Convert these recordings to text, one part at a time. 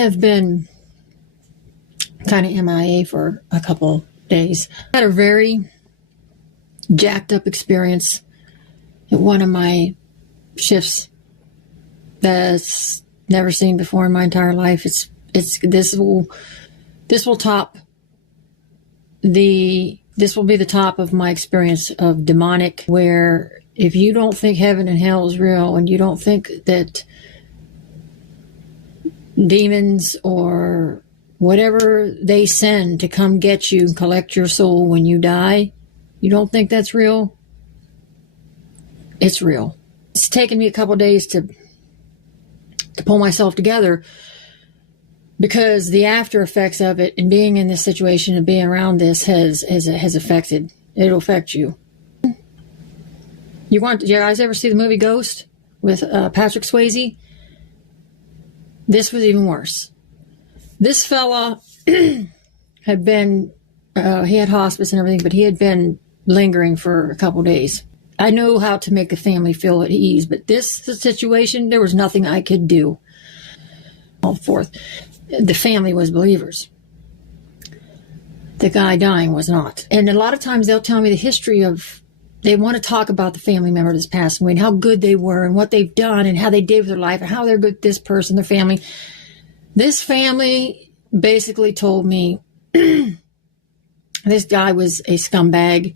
I've been kind of MIA for a couple days. I had a very jacked up experience at one of my shifts that's never seen before in my entire life. This will be the top of my experience of demonic, where if you don't think heaven and hell is real, and you don't think that demons or whatever they send to come get you and collect your soul when you die, you don't think that's real, it's real. It's taken me a couple of days to pull myself together, because the after effects of it and being in this situation and being around this has affected. It'll affect you. You guys ever see the movie Ghost with Patrick Swayze? This was even worse. This fella had been, he had hospice and everything, but he had been lingering for a couple days. I know how to make the family feel at ease, but this situation, there was nothing I could do. All forth. The family was believers. The guy dying was not. And a lot of times they'll tell me the history of, they want to talk about the family member that's passed away and how good they were and what they've done and how they did with their life and how they're good, this person, their family. This family basically told me this guy was a scumbag,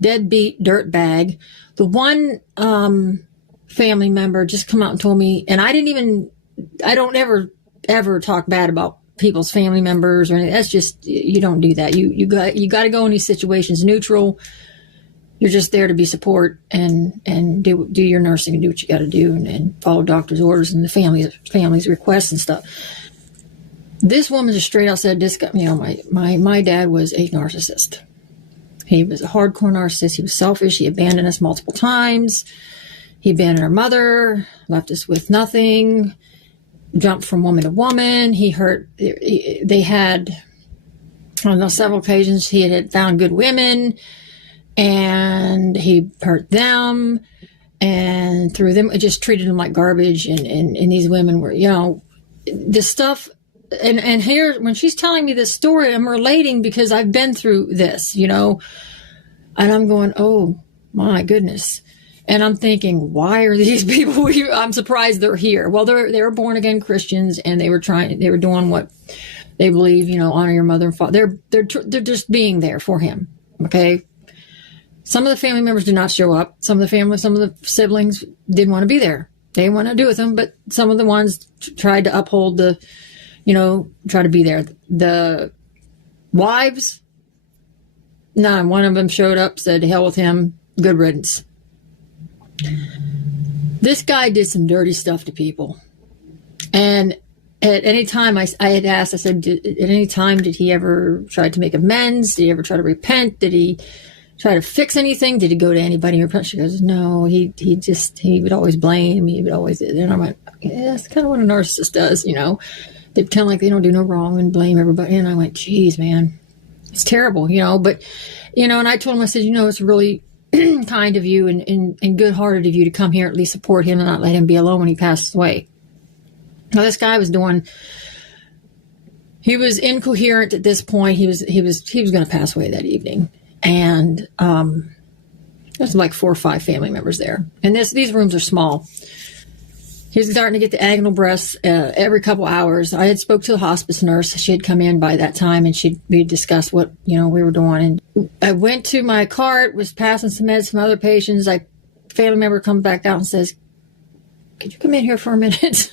deadbeat dirtbag. The one family member just come out and told me, and I don't ever talk bad about people's family members or anything. That's just, you don't do that. You got to go in these situations neutral. You're just there to be support and do your nursing and do what you got to do and follow doctor's orders and the family's requests and stuff. This woman just straight out said, this guy, my dad was a narcissist. He was a hardcore narcissist. He was selfish. He abandoned us multiple times. He abandoned our mother, left us with nothing, jumped from woman to woman. They had, on several occasions, he had found good women and he hurt them, and through them, it just treated them like garbage. And these women were, this stuff. And here, when she's telling me this story, I'm relating because I've been through this, and I'm going, oh my goodness. And I'm thinking, why are these people here? I'm surprised they're here. Well, they were born again Christians, and they were doing what they believe, honor your mother and father. They're just being there for him. Okay. Some of the family members did not show up. Some of the siblings didn't want to be there. They didn't want to do with them, but some of the ones tried to uphold try to be there. The wives, none. One of them showed up, said, hell with him, good riddance. This guy did some dirty stuff to people. And at any time I had asked, I said, at any time did he ever try to make amends? Did he ever try to repent? Did he try to fix anything? Did he go to anybody? She goes, no, he would always blame. He would always, and I'm like, yeah, that's kind of what a narcissist does, They pretend like they don't do no wrong and blame everybody. And I went, geez, man, it's terrible, but, and I told him, I said, it's really kind of you and good-hearted of you to come here, at least support him and not let him be alone when he passes away. Now, this guy was he was incoherent at this point. He was going to pass away that evening. And there's like 4 or 5 family members there. And these rooms are small. He was starting to get the agonal breaths every couple hours. I had spoke to the hospice nurse. She had come in by that time, and we discussed what we were doing. And I went to my cart, was passing some meds to other patients. Family member comes back out and says, "Could you come in here for a minute?"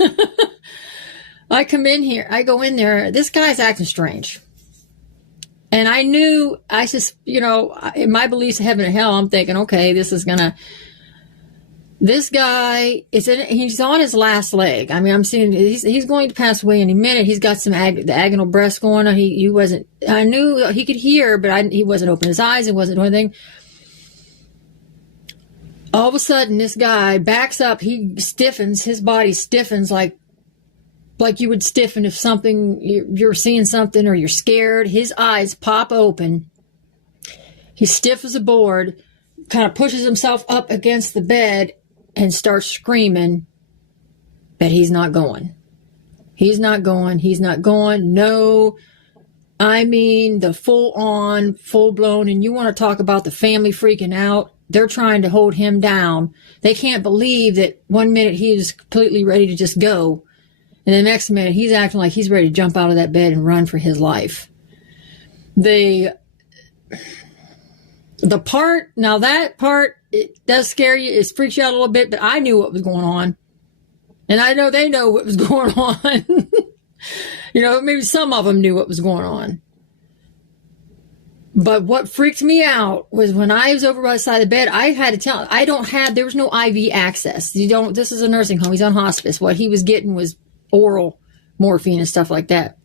I come in here. I go in there. This guy's acting strange. And I knew, in my beliefs of heaven and hell, I'm thinking, okay, this guy he's on his last leg. I mean, I'm seeing he's going to pass away any minute. He's got some the agonal breaths going on. He wasn't, I knew he could hear, but he wasn't opening his eyes. He wasn't doing anything. All of a sudden, this guy backs up. He stiffens. His body stiffens like you would stiffen if you're seeing something or you're scared. His eyes pop open. He's stiff as a board, kind of pushes himself up against the bed and starts screaming that he's not going. He's not going. He's not going. No, I mean the full on, full blown. And you want to talk about the family freaking out. They're trying to hold him down. They can't believe that 1 minute he was completely ready to just go. And the next minute he's acting like he's ready to jump out of that bed and run for his life. The part, now that part, it does scare you. It freaks you out a little bit, but I knew what was going on. And I know they know what was going on. You know, maybe some of them knew what was going on. But what freaked me out was when I was over by the side of the bed, I had to tell, there was no IV access. This is a nursing home. He's on hospice. What he was getting was oral morphine and stuff like that.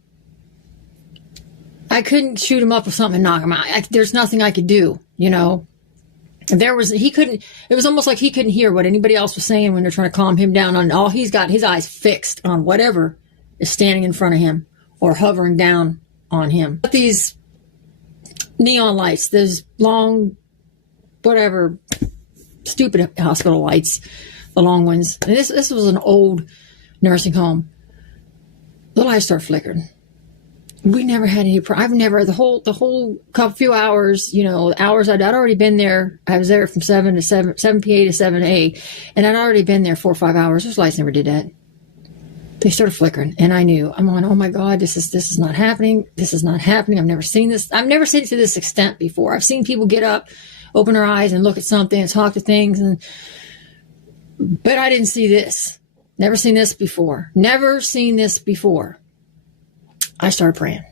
I couldn't shoot him up with something and knock him out. There's nothing I could do, you know. It was almost like he couldn't hear what anybody else was saying when they're trying to calm him down on all. He's got his eyes fixed on whatever is standing in front of him or hovering down on him. These neon lights, those long, whatever, stupid hospital lights, the long ones. And this was an old nursing home. The lights start flickering. We never had any. I've never the whole few hours. You know, hours I'd already been there. I was there from 7 PA to 7A, and I'd already been there 4 or 5 hours. Those lights never did that. They started flickering, and I knew. I'm on. Oh my God, this is not happening. This is not happening. I've never seen this. I've never seen it to this extent before. I've seen people get up, open their eyes, and look at something and talk to things, but I didn't see this. Never seen this before. Never seen this before. I started praying.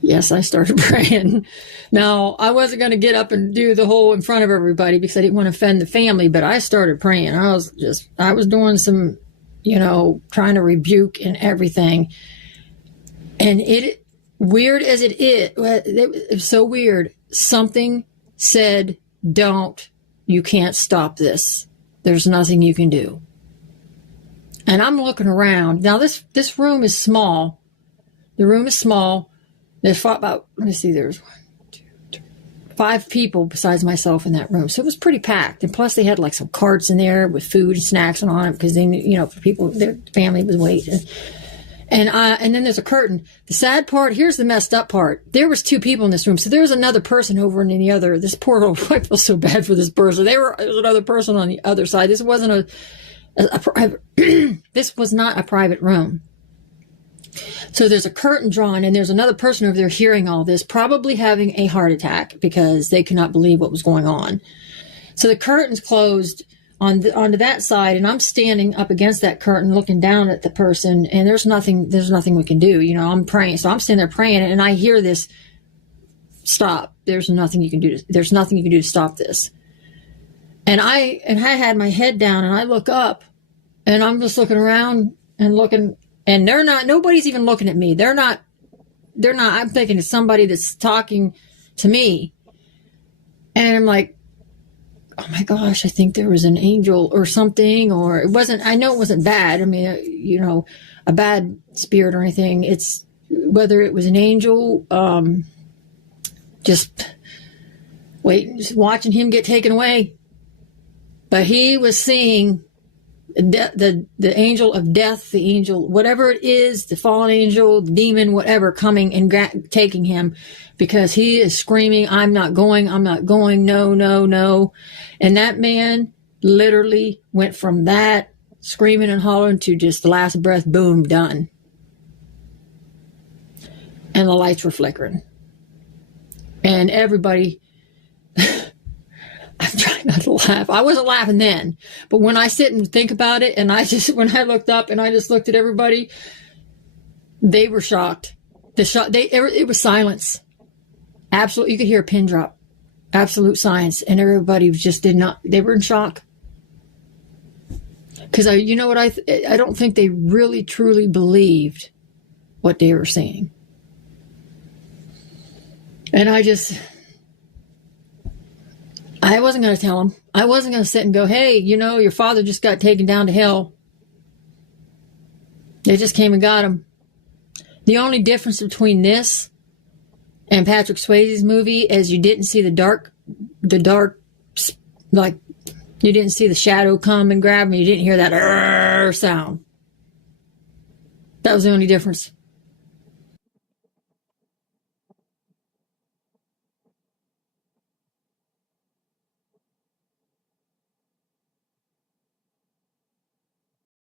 Yes, I started praying. Now, I wasn't going to get up and do the whole in front of everybody because I didn't want to offend the family, but I started praying. I was doing some, you know, trying to rebuke and everything. And weird as it was so weird. Something said, you can't stop this. There's nothing you can do. And I'm looking around. Now, this room is small. The room is small. There's about, let me see, there's 1, 2, 3, 5 people besides myself in that room. So it was pretty packed. And plus they had like some carts in there with food and snacks on it because they knew, you know, for people, their family was waiting. And then there's a curtain. The sad part, here's the messed up part. There was 2 people in this room. So there was another person over in the other, this poor old, I feel so bad for this person. There was another person on the other side. This wasn't a private, this was not a private room. So there's a curtain drawn and there's another person over there hearing all this, probably having a heart attack because they could not believe what was going on. So the curtain's closed onto that side and I'm standing up against that curtain looking down at the person and there's nothing we can do. You know, I'm praying. So I'm standing there praying and I hear this, stop. There's nothing you can do. There's nothing you can do to stop this. And I had my head down and I look up and I'm just looking around and looking. And nobody's even looking at me. They're not, I'm thinking it's somebody that's talking to me. And I'm like, oh my gosh, I think there was an angel or something, or it wasn't, I know it wasn't bad. I mean, you know, a bad spirit or anything. It's whether it was an angel, just watching him get taken away. But he was seeing the angel of death, the angel, whatever it is, the fallen angel, the demon, whatever, coming and taking him because he is screaming, I'm not going, no, no, no. And that man literally went from that screaming and hollering to just the last breath, boom, done. And the lights were flickering. And everybody, I'm trying not to laugh. I wasn't laughing then, but when I sit and think about it, and when I looked up and I just looked at everybody, they were shocked. It was silence. Absolutely, you could hear a pin drop. Absolute silence, and everybody they were in shock. Because you know what, I don't think they really truly believed what they were saying. And I wasn't going to tell him. I wasn't going to sit and go, hey, you know, your father just got taken down to hell. They just came and got him. The only difference between this and Patrick Swayze's movie is you didn't see the dark, like, you didn't see the shadow come and grab him. You didn't hear that sound. That was the only difference.